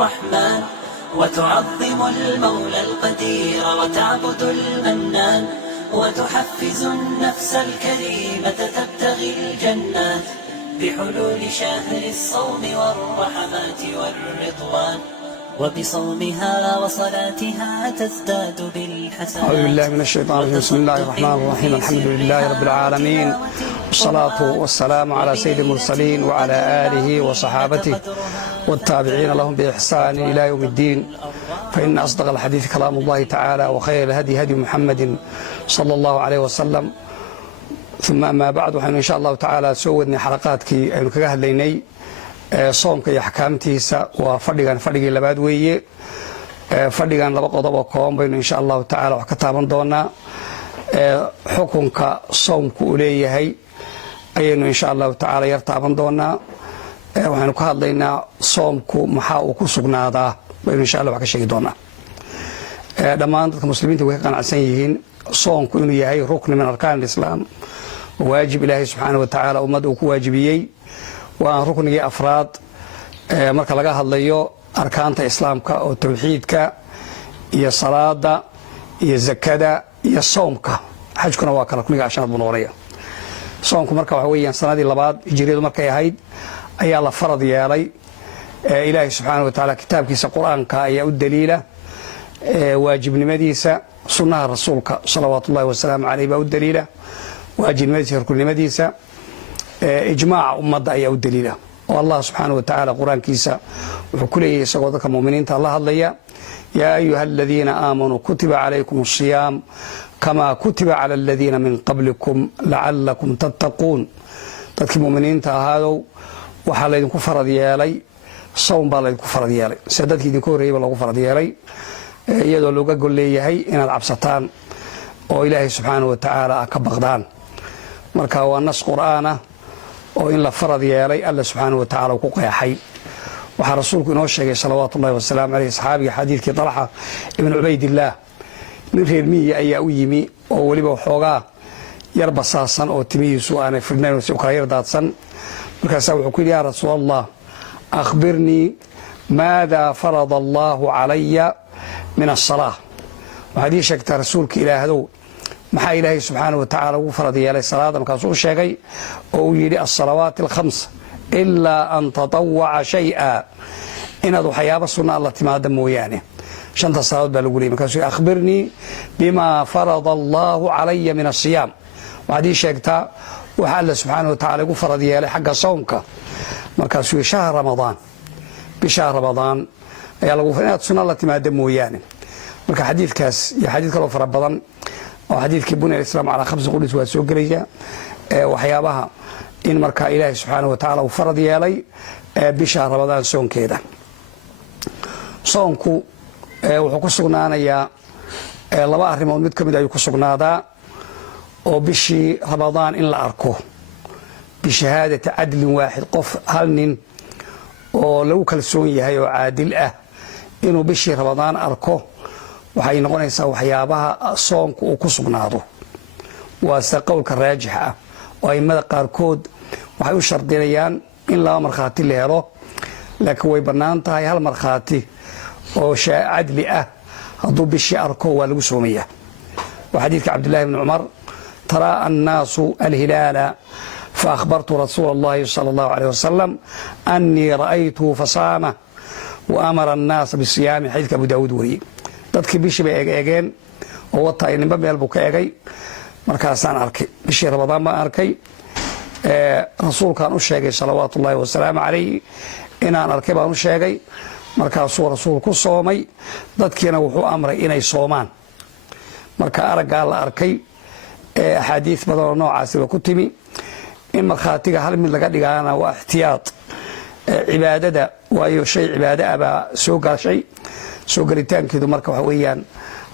الرحمن وتعظم المولى القدير وتعبد المنان وتحفز النفس الكريمة تبتغي الجنات بحلول شهر الصوم والرحمات والرضوان وبصومها وصلاتها تزداد بالحسنات. أعوذ بالله من الشيطان الرجيم. بسم الله الرحمن الرحيم. الحمد لله رب العالمين، والصلاة والسلام على سيد المرسلين وعلى آله وصحابته والتابعين لهم بإحسان إلى يوم الدين. فإن أصدق الحديث كلام الله تعالى، وخير الهدي هدي محمد صلى الله عليه وسلم. ثم أما بعد، waxaynu insha allahu tacaala soo wadnay xalaqaadkii aynu kaga hadlaynay soomka iyo axkaamtiisa. waa fadhigii labaad weeye. fadhigan laba qodob oo kooban baynu insha allahu tacaala wax ka taaban doonaa. xukunka soomku uu leeyahay ayaynu insha allahu tacaala yar taaban doonaa. waxaynu ka hadlaynaa soomku maxaa uu ku sugnaadaa baynu insha allah wax ka sheegi doonaa. dhammaan dadka muslimiinta way ka qanacsan yihiin soomku inuu yahay rukni min arkaan alislaam, waajib ilaahay subxaana wa tacaala ummadda uu ku waajibiyey. waa ruknigii afraad marka laga hadlayo arkaanta islaamka oo tawxiidka iyo salaada iyo zakada iyo soomka. xajkuna waa kala rukniga ashanaad buu noqonaya. soomku marka waxa weeyaan sanadii labaad hijriyadu markay ahayd ayaa la farad yeelay. ilaahay subxaana wa tacaala kitaabkiisa qur-aanka ayaa u daliila waajibnimadiisa. sunnaha rasuulka salawaatullahi wasalaamu caleyh baa u daliila waajibnimadiisa, ruknimadiisa. ijmaaca ummadda ayaa u daliila. oo allah subxaana wa tacaala qur-aankiisa wuxuu ku leeyahay isagoo dadka muminiinta la hadlaya: yaa ayuha aladiina aamanuu kutiba calaykum asiyaam kamaa kutiba cala aladiina min qablikum lacalakum tattaquun. dadkii muminiinta ahaadow waxaa laydinku farad yeelay sawm baa laydinku farad yeelay sida dadkii idinku horreeyey baa loogu farad yeelay, iyadoo looga gol leeyahay inaad cabsataan oo ilaahay subxaana wa tacaala ka baqdaan. marka waa nas qur'aana oo in la farad yeelay alla subxaana wa tacaala ku qeexay. waxaa rasuulku inoo sheegay salawaatullahi wasalaamu caleyh saxaabiga xadiidkii talxa ibn cubaydillaah, nin reer miyiga ayaa u yimi oo weliba waxoogaa yar basaasan oo timihiisu aanay fidhnayn si u kala yar daadsan. markaasaa wuxuu ku yidhi: yaa rasuul allah, akhbirnii maada farada allaahu calaya min asalaa. waxaad ii sheegtaa rasuulka ilaahdow maxaa ilaahay subxaana wa tacaala ugu farad yeelay salaada. markaasuu u sheegay oo uu yidhi: alsalawaati alkhams ilaa an tatawaca shay-a, inaad waxyaaba sunna alla timaada mooyaane. shanta salaadood baa lagu leeyay. markaasuu akhbirnii bimaa farada allaahu calaya min asiyaam. waxaad ii sheegtaa waxa alla subxaana wa tacala igu farad yeelay xagga soomka. markaasuu yidhi: shahr ramadaan, bisha ramadaan ayaa lagu inaad sunna alla timaada mooyaane. marka xadiidkaas iyo xadiid kaloo fara badan oo xadiidkii bunya alislaam calaa khamsi qudus waa soo gelaya. waxyaabaha in markaa ilaahay subxaana wa tacaala uu farad yeelay bisha ramadaan soonkeeda. soonku wuxuu ku sugnaanayaa laba arrimood mid ka mid ayuu ku sugnaadaa, oo bishii ramadaan in la arko bishahaadati cadlin waaxid, qof hal nin oo lagu kalsoon yahay oo caadil ah inuu bishii ramadaan arko waxay noqonaysaa waxyaabaha soonku uu ku sugnaado. waase qowlka raajix ah oo aimada qaarkood waxay u shardinayaan in laba markhaati la helo, laakiin way bannaan tahay hal markhaati oo cadli ah hadduu bishii arko waa lagu soomaya. waa xadiidka cabdillahi bni cumar: taraa annaasu alhilaala faahbartu rasuula allahi sala allahu aleyh wasalam annii ra'aytuhu fasaama wa amara annaasa bisiyaami. xadiidka abu daawuud wariyey. dadkii bishii bay eegeen oo wataa ninba meel buu ka egay. markaasaan arkay bishii ramadaan baan arkay. rasuulkaan u sheegay salawaatullaahi wasalaamu calayh inaan arkay baan u sheegay. markaasuu rasuul ku soomay, dadkiina wuxuu amray inay soomaan. marka araggaa la arkay axaadiis badanoo noocaasiba ku timi. in markhaatiga hal mid laga dhigaana waa ixtiyaad cibaadada, waayo shay cibaado ah baa soo gashay. soo gelitaankeedu marka waxa weeyaan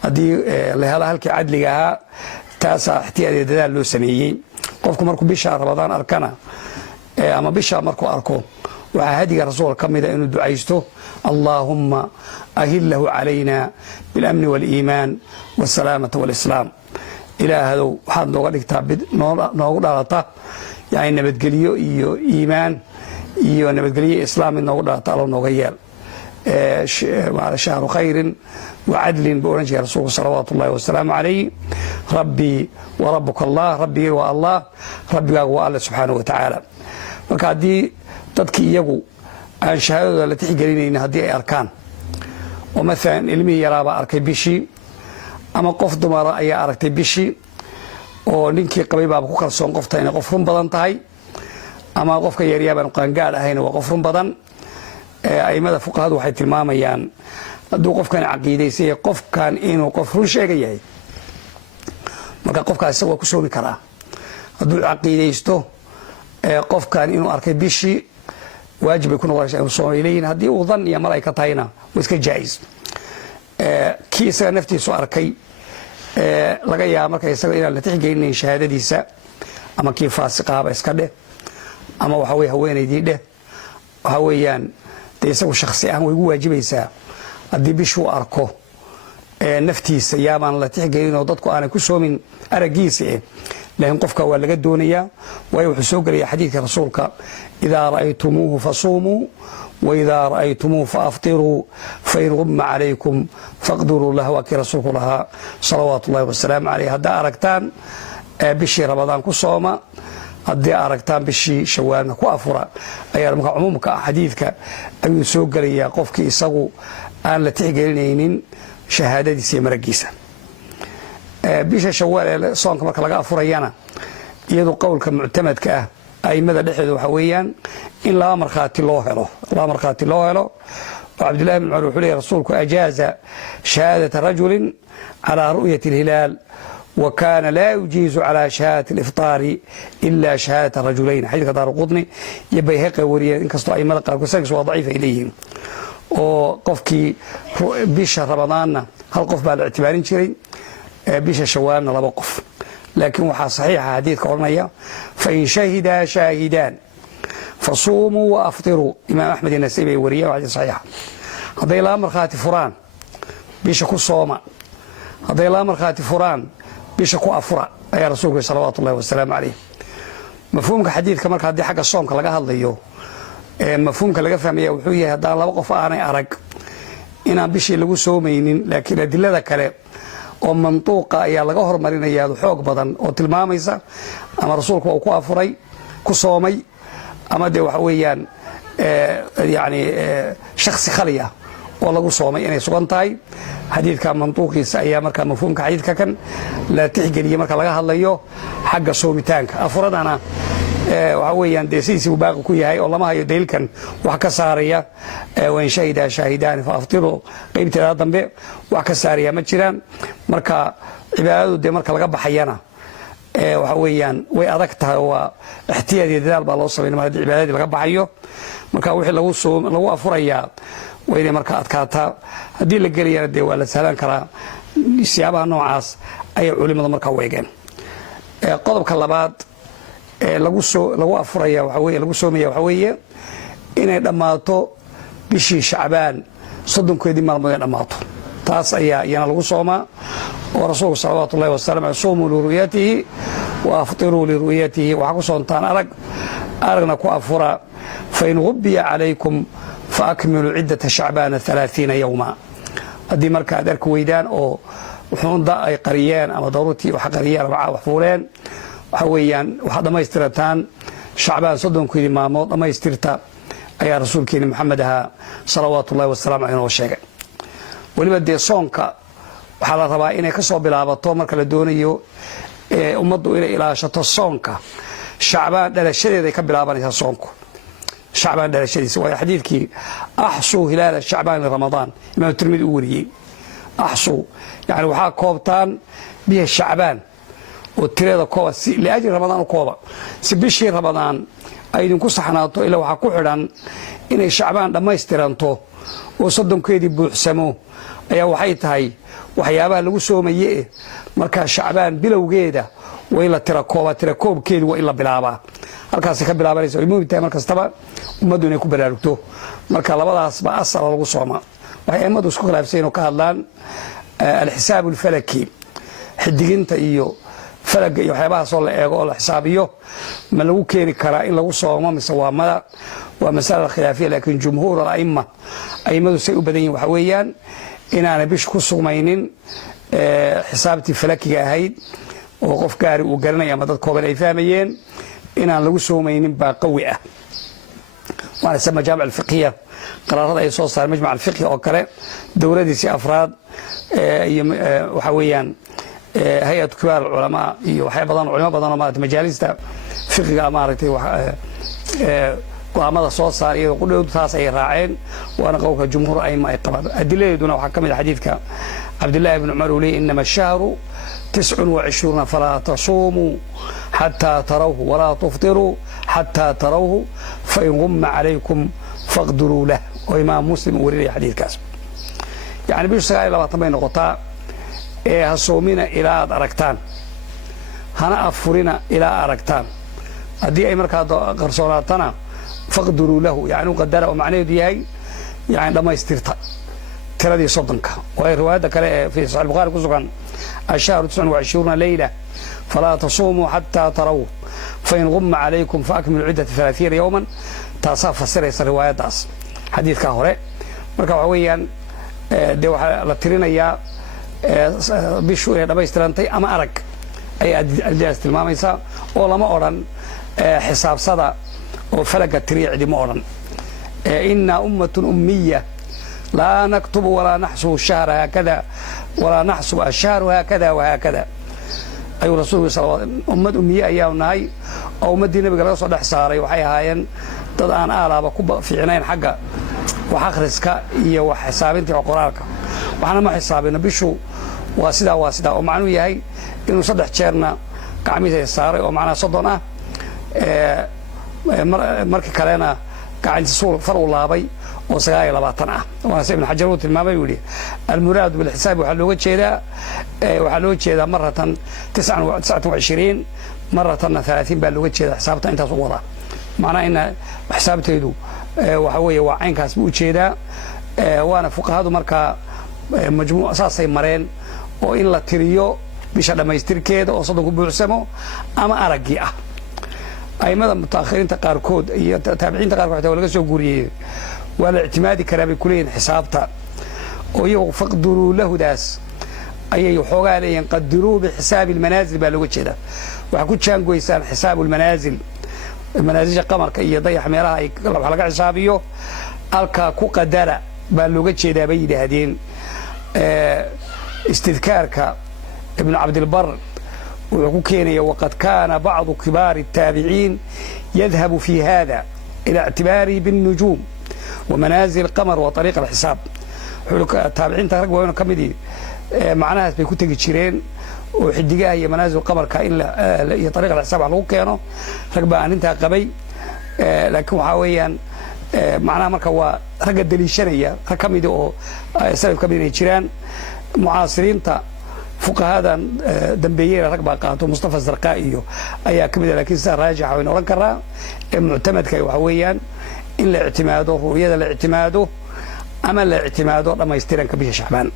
haddii la helo halkii cadliga ahaa, taasaa ixtiyaad iyo dadaal loo sameeyey. qofku markuu bisha ramadaan arkana ama bisha markuu arko waxaa hadiga rasuulka ka mida inuu ducaysto: allaahumma ahillahu calayna biاlamni waاliimaan waاsalaamata waاlislaam. ilaahdow waxaad nooga dhigtaa noogu dhalata yani nabadgelyo iyo iimaan iyo nabadgelyo islaam mid noogu dhalata allo nooga yeel. shahru khayrin wacadlin buu odhan jiray rasuulku salawaatu ullahi wasalaamu calayh. rabbii wa rabbuka allah, rabbigay waa allah, rabbigaagu waa alle subxaanahu wa tacaala. marka haddii dadkii iyagu aan shahaadadooda la tixgelinaynin haddii ay arkaan oo maalan ilmihii yaraabaa arkay bishii ama qof dumara ayaa aragtay bishii oo ninkii qabay baaba ku kalsoon qofta inay qof run badan tahay ama qofka yaryaabaan qaangaadh ahayna waa qof run badan. aimada fuqahadu waxay tilmaamayaan hadduu qofkan caqiidaysay qofkan inuu qof run sheega yahay marka qofkaas isaga waa ku soomi karaa. hadduu caqiidaysto qofkan inuu arkay bishii waajib bay ku noqonaysaa inuu soomay leeyihin. haddii uu dan iyo mal ay ka tahayna waa iska jaa'is. kii isaga naftiisu arkay laga yaaba marka isaga inaan la tixgelinayn shahaadadiisa ama kii faasiqaaba iska dheh ama waxa weye haweenaydii dheh waxa weeyaan dee isagu shakhsi ahaan way ugu waajibaysaa haddii bishuu arko naftiisa yaabaan la tixgelinoo dadku aanay ku soomin araggiisa laakiin qofka waa laga doonayaa waayo wuxuu soo gelaya xadiidka rasuulka idaa ra'aytumuuhu fasuumuu waidaa ra'aytumuuhu faaftiruu fain gumma calaykum faqdiruu lah waa kii rasuulku lahaa salawaatu ullahi wasalaamu caleyh. haddaa aragtaan bishii ramadaan ku sooma, haddii aragtaan bishii shawaalna ku afura ayaa marka cumuumka ah xadiidka ayuu soo gelayaa qofkii isagu aan la tixgelinaynin shahaadadiisa iyo maraggiisa. bisha shawaal ee soonka marka laga afurayana iyadu qowlka muctamadka ah aimada dhexdeeda waxa weeyaan in laba markhaati loo helo oo cabdullahi bin cumar wuxuu leeyahy rasuulku ajaaza shahaadata rajulin calaa ru'yati alhilaal wa kaana laa yujiizu calaa shahaadati aliftaari ila shahaadata rajulayn. xadiidka daaruqutni iyo bayhaqi wariyeen inkastoo aimada qaarkood sanadkiisu waa daciif ay leeyihiin. oo qofkii bisha ramadaanna hal qof baa la ictibaarin jiray, bisha shawaalna laba qof. laakiin waxaa saxiixa xadiidka odhanaya fain shahidaa shaahidaan fasuumuu waaftiruu. imaam axmed iyo nasai bay wariyeen waa xadiid saxiixa. hadday laba markhaati furaan bisha ku sooma, hadday laba markhaati furaan bisha ku afura ayaa rasuulku salawaatu ullahi wasalaamu calayh. mafhuumka xadiidka marka haddii xagga soomka laga hadlayo mafhuumka laga fahmaya wuxuu yahay haddaan laba qof aanay arag inaan bishii lagu soomaynin, laakiin adilada kale oo mantuuqa ayaa laga hormarinaya xoog badan oo tilmaamaysa ama rasuulku uu ku afuray ku soomay ama dee waxa weeyaan yani shakhsi khali ah oo lagu soomay inay sugan tahay. xadiidka mantuuqiisa ayaa markaa mafhuumka xadiidka kan la tixgeliya marka laga hadlayo xagga soomitaanka. afuradana waxa weeyaan dee sidiisii buu baaqi ku yahay oo lama hayo daliilkan wax ka saaraya wain shahidaa shaahidaani faaftiruu qaybteeda dambe wax ka saaraya ma jiraan. marka cibaadadu dee marka laga baxayana waxa weeyaan way adag tahay oo waa ixtiyaad iyo dadaal baa loo sameynaya mar haddii cibaadadii laga baxayo. marka wixii lagu afurayaa waa inay marka adkaataa. haddii la gelayana dee waa la sahlan karaa. siyaabaha noocaas ayay culimadu markaa u eegeen. qodobka labaad lagu afuraya lagu soomaya waxa weeye inay dhammaato bishii shacbaan 30keedii maalmood ay dhammaato. taas ayaa iyana lagu soomaa oo rasuulku salawaatu ullahi wasalam caleyh suumuu liru'yatihi wa aftiruu liru'yatihi. waxaa ku soontaan aragna ku afura fain gubbiya calaykum faakmiluu ciddata shacbaana 30 yowma. haddii marka aad arki weydaan oo wuxuunda ay qariyeen ama daruurtii wax qariyeen ama wax fuuleen waxa weeyaan waxaad dhammaystirataan shacbaan 30keedii maalmood dhammaystirta ayaa rasuulkeeni maxamed ahaa salawaatu ullahi wasalaamu caleyh inoo sheegay. weliba dee soonka waxaa la rabaa inay ka soo bilaabato marka la doonayo ummaddu inay ilaashato soonka shacbaan dhalashadeeday ka bilaabanaysaa soonku. shacbaan dhalashadiisa waa xadiidkii axsuu hilaala shacbaan ramadaan imaam tirmidi uu wariyey. axsuu yani waxaa koobtaan biha shacbaan oo tireeda kooba liajli ramadaan u kooba si bishii ramadaan ay idinku saxnaato ilaa waxaa ku xidhan inay shacbaan dhammaystiranto oo 30keedii buuxsamo ayaa waxay tahay waxyaabaha lagu soomaye markaa shacbaan bilowgeeda waa in la tirakoobkeedu waa in la bilaabaa. halkaasay ka bilaabanaysa way muhiim tahay mar kastaba ummaddu inay ku baraarugto. marka labadaasba asala lagu sooma. waxay aimadu isku khilaafsan oo ka hadlaan alxisaab alfalaki, xidiginta iyo falaga iyo waxyaabahaasoo la eego oo la xisaabiyo ma lagu keeni karaa in lagu soomo mise waa mada. ومسألة خلافية لكن جمهور الأئمة أئمة سيء بدين وحويان إن أنا بيش كسومين حسابتي فلكي هيد وقف كاري وقالنا يا مدد كوبل إيفاميين إن أنا لو سومين باقوية وأنا سمى جامع الفقهية قرارات أي صوص صار مجمع الفقهي أو كره دورة دي سي أفراد وحويان هيئة كبار العلماء وحي بدن علماء بدن ما مجالس فقه أمارتي وأمر صوص صار يقول تاس أي راعين وأنا قولك الجمهور أي ما يقبل أدلة دون وحكم الحديث عبد الله بن عمر لي إنما الشهر 29 فلا تصوموا حتى تروه ولا تفطروا حتى تروه فإن غم عليكم فاقدروا له وإمام مسلم وري حديث كاس يعني بيش سقاي لما تبين نقطة هالصومين إلى أركتان هنا أفرنا إلى أركتان أدي أي مركز قرصوناتنا فاقدروا له يعني قدره ومعناه دي يعني لما يسترت تردي صدنك وهي رواية في صحيح البخاري كسوكان الشهر 29 ليلة فلا تصوموا حتى تروه فإن غم عليكم فأكملوا عدة 30 يوما تصاف السريس الرواية داس حديث كهوري مركا وحويا دي la tirinaya bishu ee dhameystirantay ama arag ay adjaas tilmaamaysa oo lama oran xisaabsada oo falaga tiriicdi ma oran inna ummatun ummiyya la naktubu wala nahsubu ash-shahra hakada wala nahsubu ash-shahra hakada wa hakada ayu rasuulullah sallallahu alayhi wasallam ummad ummiyya ayaa nahay oo ummadii nabiga laga soo dhex saaray waxay ahaayeen dad aan aalaaba ku fiicnayn xagga wax akhriska iyo wax xisaabinta qoraalka waxna ma xisaabina bishu waa sida oo macnu yahay inuu saddex jeerna gacmihiisa saaray oo macna sodon ah markii kalena gacantiisa suul far u laabay oo 29 ah waa ibn Hajar uu tilmaamay wili al-murad bil hisaab waxa loo jeedaa maratan 29 maratan 30 baa looga jeedaa xisaabta intaas u wada macna in xisaabteedu waxa weeye waa aynkaas u jeedaa waana fuqahadu marka majmuuc asaasay mareen oo in la tiriyo bisha dhameystirkeeda oo soddon ku buuxsamo ama aragii ah aymada mutaakhiriinta qaarkood iyo taabiciinta qaarkood xitaa laga soo guuriyay wala ictimaadi karaa bay kuleeyeen xisaabta oo iyagu faqduru lahu daas ayay xoogaa leeyeen qadiru bi hisaab al-manazil baa looga jeedaa waxa ku jaangoysaan hisaab al-manazil المنازل قمرك iyo dayax meelaha ay waxa laga xisaabiyo alka ku qadara baa looga jeedaa bay yiraahdeen istidkaarka ibn abd al-barr wuxuu ku keenay waqad kaana ba'd kibar at-tabi'in yadhhab fi hada ila i'tibari bin nujum wa manazil al-qamar wa tariq al-hisab xulka tabi'inta rag weyn kamidi macnahaas bay ku tagi jireen oo xidigaha iyo manazil qamarka in iyo tariiq al-hisab lagu keeno rag baan inta qabay laakiin waxa weeyaan macnaha marka waa rag daliishanaya rag kamid oo salaf kamid ay jiraan mucaasiriinta fuqahadan dambeeyay rag baa qaato Mustafa Zarqaa iyo ayaa kamid laakiin sa raajixa oo oran karaa mu'tamadka waxa weeyaan in la i'timaado ru'yada la i'timaado ama la i'timaado dhameystiranka bisha Shacbaan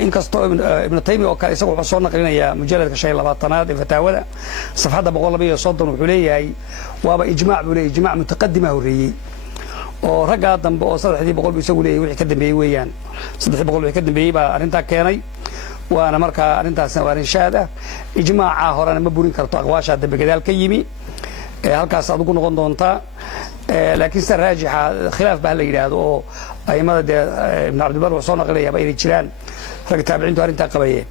inkastoo ibn Taymiyyah oo kale isagu wuxuu soo naqlinayaa mujalladka 25aad ee fataawada safxada 130 wuxuu leeyahay waaba ijmaac buu leeyahay ijmaac mutaqaddima horeeyay oo ragga dambe oo 300 isagu leeyahay wixii ka dambeeyay weeyaan 300 wixii ka dambeeyay baa arinta keenay waana marka arintaasna waa inshaada ijmaaca horena ma burin karto aqwaasha dambe gadaal ka yimi halkaas aad ugu noqon doontaa laakiin sa raajixa khilaaf baa la yiraahdo oo aymada ibn Abd al-Barr soo naqlinaya ay jiraan rag taabiciintu arinta qabayeen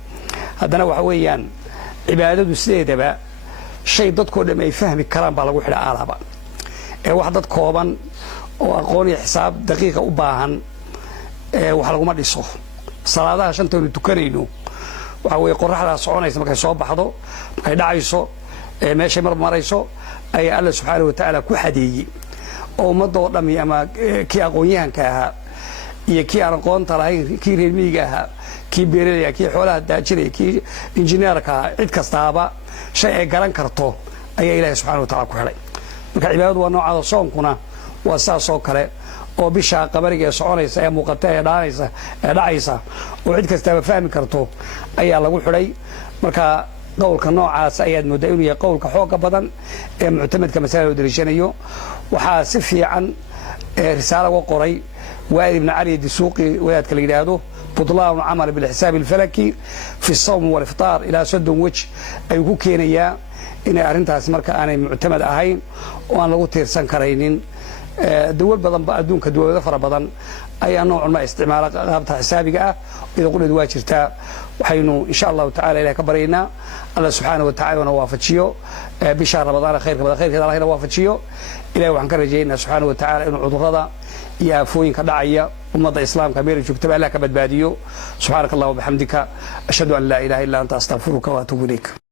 haddana waxa weeyaan cibaadadu sideedaba shay dadkoo dhan ay fahmi karaan baa lagu xidha aalaba wax dad kooban oo aqoon iyo xisaab daqiiqa u baahan wax lagu ma dhiso salaadaha shanta oo tukanayno waxa weey qorraxda soconaysa markay soo baxdo markay dhacayso meesha marayso ay Allah subhanahu wa ta'ala ku xadeeyay oo ummadoo dhami ama kii aqoonyahanka ahaa iyo kii aan aqoonta lahayn kii reer miyiga ahaa kii beeralaya kii xoolaha daajinay kii injineerka cid kastaaba shay ay garan karto ayaa Ilaahay subhanahu wa ta'ala ku xidhay marka cibaadadu waa nooca soonkuna waa saasoo kale oo bisha qamariga soconaysa ee muuqata ee dhacaysa oo cid kastaaba fahmi karto ayaa lagu xidhay marka qowlka noocaas ayaad moodaa inuu yahay qowlka xooga badan ee mu'tamadka mas'alada daliishanayo waxaa si fiican risaalo uga qoray وائل بن علي الدسوقي ويات كلا يدهدو بطلان عمل بالحساب الفلكي في الصوم والإفطار إلى سد وجه أيقو كينيا إن أرنتاس مركا أنا معتمد أهين وأنا لو تيرسان كرينين دول بدن بعدون كدول ذفر بدن أي نوع ما استعمال قابة حسابك إذا قلنا دواجرتا وحينو إن شاء الله تعالى إلى كبرينا الله سبحانه وتعالى ونوافجيو بشهر رمضان خير كذا الله نوافجيو إلى وحن كرجينا سبحانه وتعالى إنه عذر هذا يا فوين كدعية ومضى إسلام كبير جكتب لك بدباديو سبحانك الله وبحمدك أشهد أن لا إله إلا أنت أستغفرك وأتوب إليك